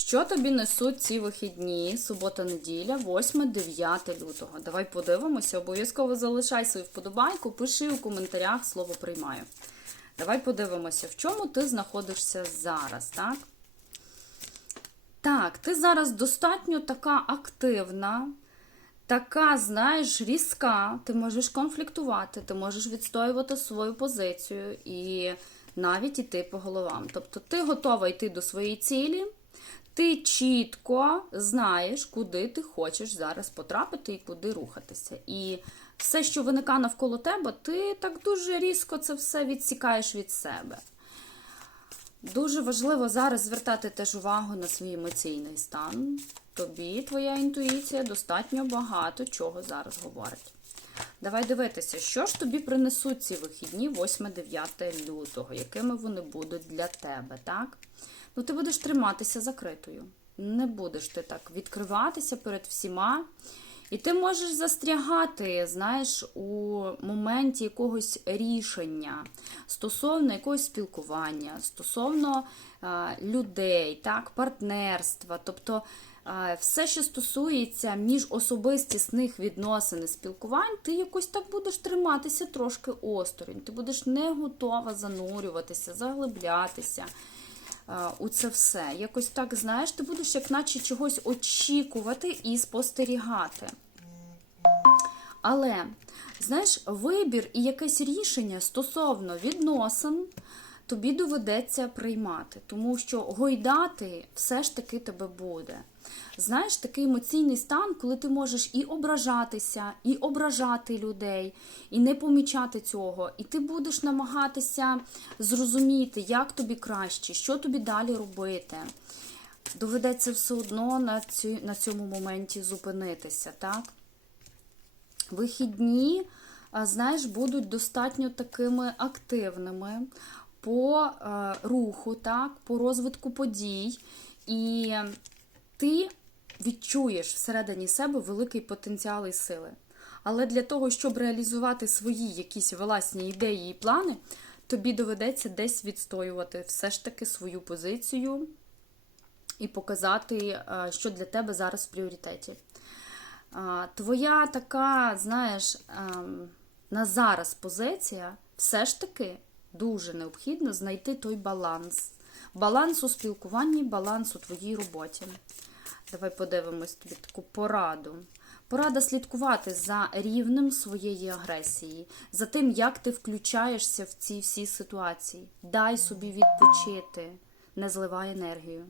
Що тобі несуть ці вихідні, субота-неділя, 8-9 лютого? Давай подивимося, обов'язково залишай свою вподобайку, пиши у коментарях слово приймаю. Давай подивимося, в чому ти знаходишся зараз, так? Так, ти зараз достатньо така активна, така, знаєш, різка. Ти можеш конфліктувати, ти можеш відстоювати свою позицію і навіть іти по головам. Тобто ти готова йти до своєї цілі, ти чітко знаєш, куди ти хочеш зараз потрапити і куди рухатися. І все, що виникає навколо тебе, ти так дуже різко це все відсікаєш від себе. Дуже важливо зараз звертати теж увагу на свій емоційний стан. Тобі твоя інтуїція достатньо багато чого зараз говорить. Давай дивитися, що ж тобі принесуть ці вихідні 8-9 лютого, якими вони будуть для тебе, так? Ну, ти будеш триматися закритою. Не будеш ти так відкриватися перед всіма. І ти можеш застрягати, знаєш, у моменті якогось рішення стосовно якогось спілкування, стосовно е, людей, так, партнерства. Тобто е, все, що стосується міжособистісних відносин і спілкувань, ти якось так будеш триматися трошки осторонь. Ти будеш не готова занурюватися, заглиблятися у це все. Якось так, знаєш, ти будеш як наче чогось очікувати і спостерігати. Але, знаєш, вибір і якесь рішення стосовно відносин тобі доведеться приймати, тому що гойдати все ж таки тебе буде. Знаєш, такий емоційний стан, коли ти можеш і ображатися, і ображати людей, і не помічати цього, і ти будеш намагатися зрозуміти, як тобі краще, що тобі далі робити. Доведеться все одно на, цю, на цьому моменті зупинитися, так? Вихідні, знаєш, будуть достатньо такими активними по е, руху, так, по розвитку подій. І ти відчуєш всередині себе великий потенціал і сили. Але для того, щоб реалізувати свої якісь власні ідеї і плани, тобі доведеться десь відстоювати все ж таки свою позицію і показати, е, що для тебе зараз в пріоритеті. Твоя така, знаєш, ем, на зараз позиція все ж таки дуже необхідно знайти той баланс. Баланс у спілкуванні, баланс у твоїй роботі. Давай подивимось тобі таку пораду. Порада слідкувати за рівнем своєї агресії, за тим, як ти включаєшся в ці всі ситуації. Дай собі відпочити, не зливай енергію.